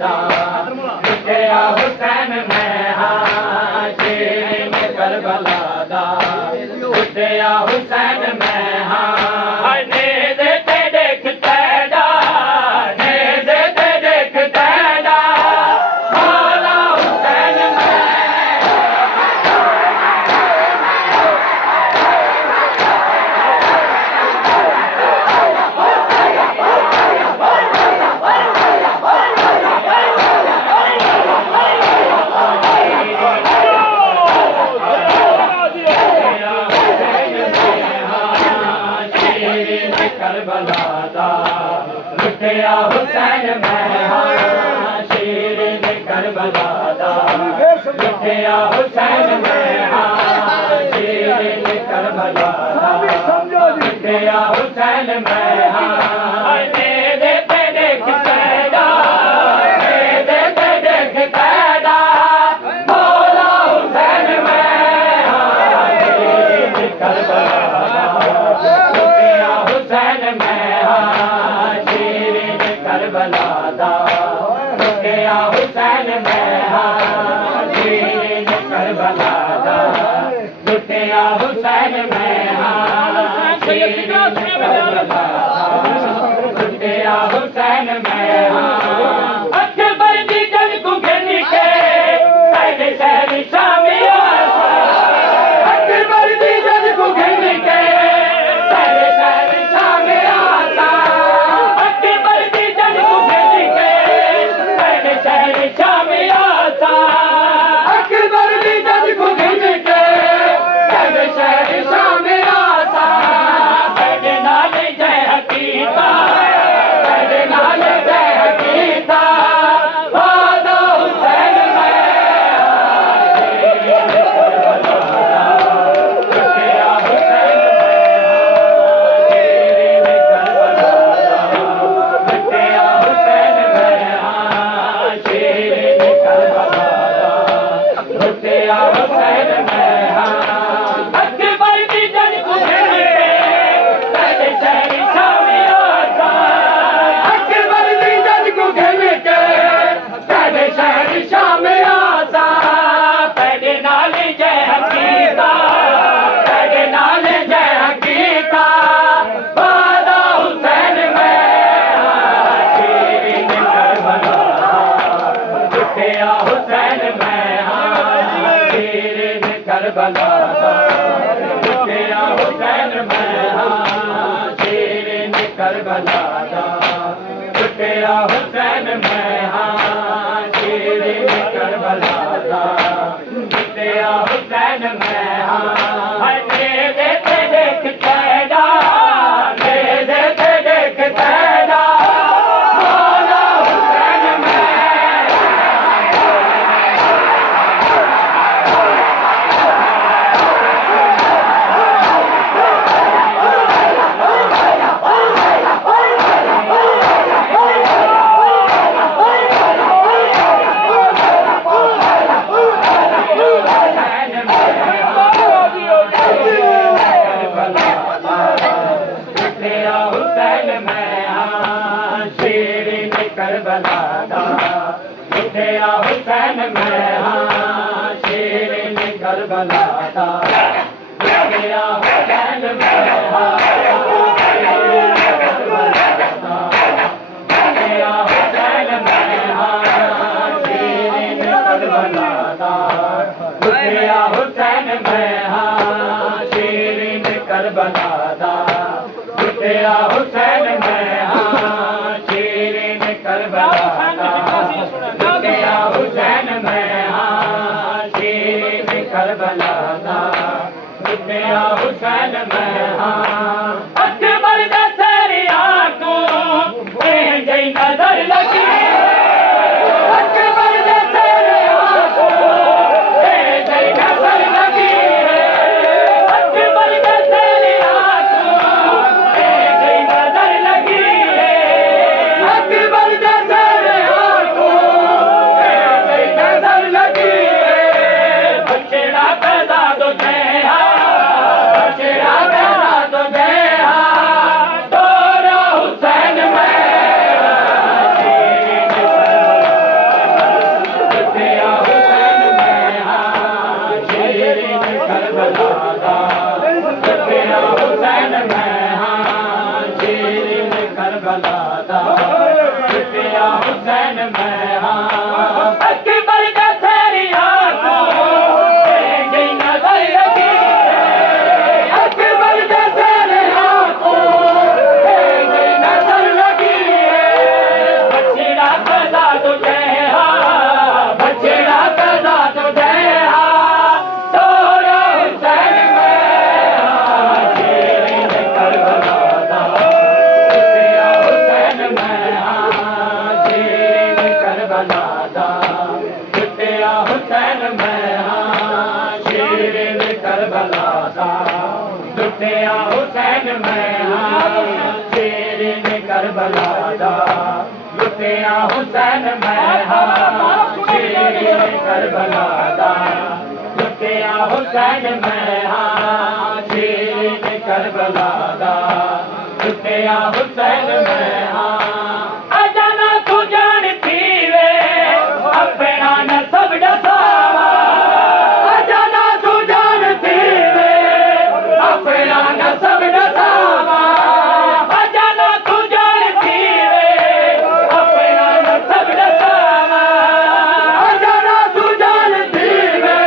दा लुटिया हुसैन मैं हाँ शेर करबला दा लुटिया हुसैन मैं हाँ नेज़ ते देख तैदा नेज़ ते देख तैदा मौला हुसैन करबला दा लुटिया हुसैन मैं हाँ शेर करबला दा लुटिया हुसैन मैं हाँ शेर करबला दा लुटिया हुसैन मैं हाँ नेज़ ते देख तैदा नेज़ ते देख तैदा मौला हुसैन मैं हाँ शेर करबला हुसैन मैं हाँ शेर करबला दा लुटिया हुसैन मैं हाँ शेर करबला दा लुटिया हुसैन मैं हाँ शेर करबला दा लुटिया हुसैन मैं हाँ अकबर दी जंग को घिन के पहले शहर शामिया अकबर दी जंग को घिन के करबला दा लुटिया हुसैन मैं हाँ शेर करबला दा लुटिया हुसैन मैं हाँ शेर करबला दा लुटिया हुसैन मैं हाँ नेज़ ते देख तैदा नेज़ ते देख तैदा मौला हुसैन मैं करबला दा लुटिया हुसैन मैं हाँ शेर करबला दा लुटिया हुसैन मैं हाँ लुटिया हुसैन मैं हाँ शेर करबला दा लुटिया हुसैन मैं हाँ शेर करबला दा लुटिया हुसैन मैं हाँ शेर करबला दा लुटिया हुसैन मैं हाँ शेर करबला दा लुटिया हुसैन मैं हाँ अकबर दा सरिया को जई नजर लगी अकबर दा सरिया को जई नजर लगी अकबर दा सरिया को जई नजर लगी अकबर दा सरिया को जई नजर लगी बचड़ा पैदा तो जय बचड़ा पैदा तो जय करबला दा लुटिया हुसैन मैं हाँ अकबर दा तेरिया को जी नजर लगी अकबर दा तेरिया को जी नजर लगी बछड़ा कदा तुझे हाँ बछड़ा कदा तुझे हाँ तोरा हुसैन मैं हाँ शेर करबला दा लुटिया हुसैन मैं हाँ शेर करबला दा लुटिया हुसैन मैं हाँ शेर करबला दा लुटिया हुसैन मैं हाँ शेर करबला दा लुटिया हुसैन मैं हाँ शेर करबला दा लुटिया हुसैन मैं हाँ शेर करबला दा लुटिया हुसैन मैं हाँ अजाना तू जानती वे अपना नसब डसावा अजाना तू जानती वे अपना नसब डसावा अजाना तू जानती वे अपना नसब डसावा अजाना तू जानती वे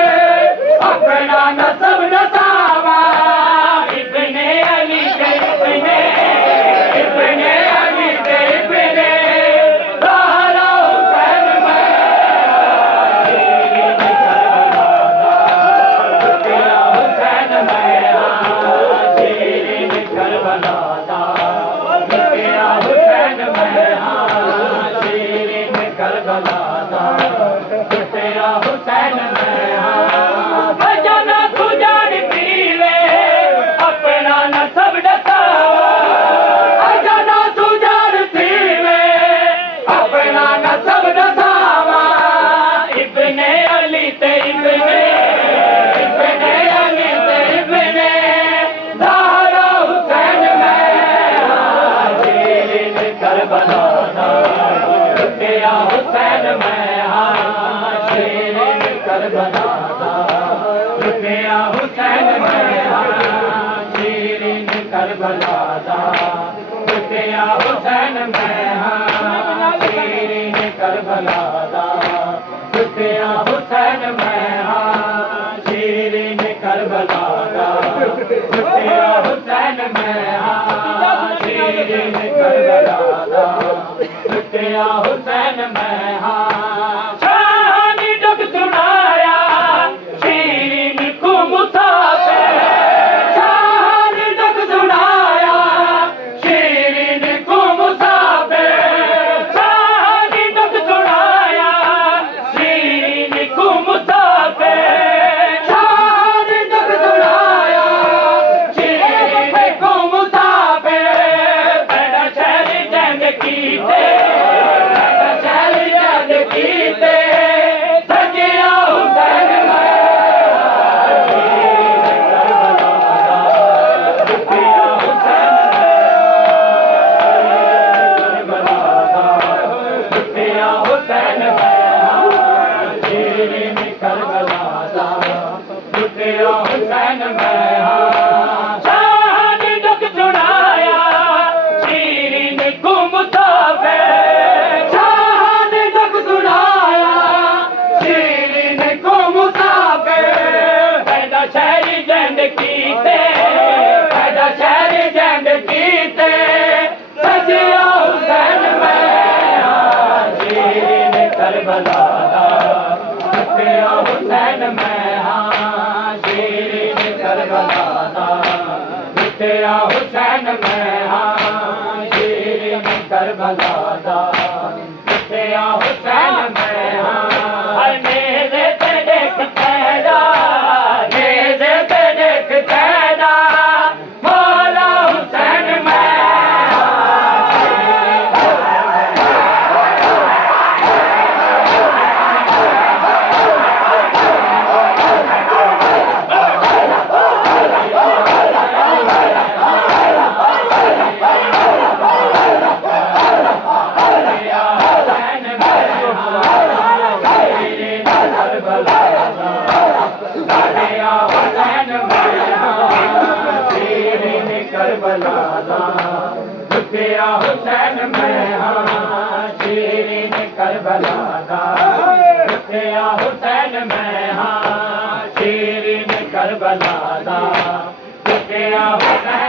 अपना नसब डसावा इब्ने अली के इब्ने अली के इब्ने ज़हरा हुसैन मैं लुटिया हुसैन मैं हाँ शेर करबला दा लुटिया हुसैन मैं हाँ शेर करबला दा लुटिया हुसैन मैं हाँ अजाना तू जानती वे अपना नसब डसावा अजाना तू जानती वे अपना नसब डसावा इब्ने अली ते इब्ने अली ते इब्ने ज़हरा हुसैन मैं हाँ शेर करबला दा लुटिया हुसैन मैं हाँ शेर करबला दा लुटिया हुसैन मैं हाँ शेर करबला दा लुटिया हुसैन मैं हाँ शेर करबला दा लुटिया हुसैन मैं हाँ शेर करबला दा लुटिया हुसैन मैं हाँ शेर करबला दा लुटिया हुसैन मैं हाँ शान डग सुनाया शीरीन को मुसाफिर शान डग सुनाया शीरीन को मुसाफिर शान डग सुनाया शीरीन को मुसाफिर शान डग सुनाया शीरीन को मुसाफिर बड़ा शहर जंग कीते बड़ा शहर जंग कीते सजिया हुसैन मैं लुटिया हुसैन करबला दा लुटिया हुसैन मैं शेर करबला दा लुटिया हुसैन मैं शान डग सुनाया शीरीन को मुसाफिर शान डग सुनाया शीरीन को मुसाफिर पैदा शहर जंग कीते पैदा शहर जंग कीते सजिया हुसैन मैं शेर करबला दा लुटिया हुसैन मैं शेर करबला दा लुटिया हुसैन मैं शेर करबला दा लुटिया हुसैन मैं नेज़े ते देख कैदा नेज़े ते देख कैदा मौला हुसैन मैं दा लुटिया हुसैन मैं हाँ शीरीन करबला दा लुटिया हुसैन मैं हाँ शीरीन करबला दा लुटिया हुसैन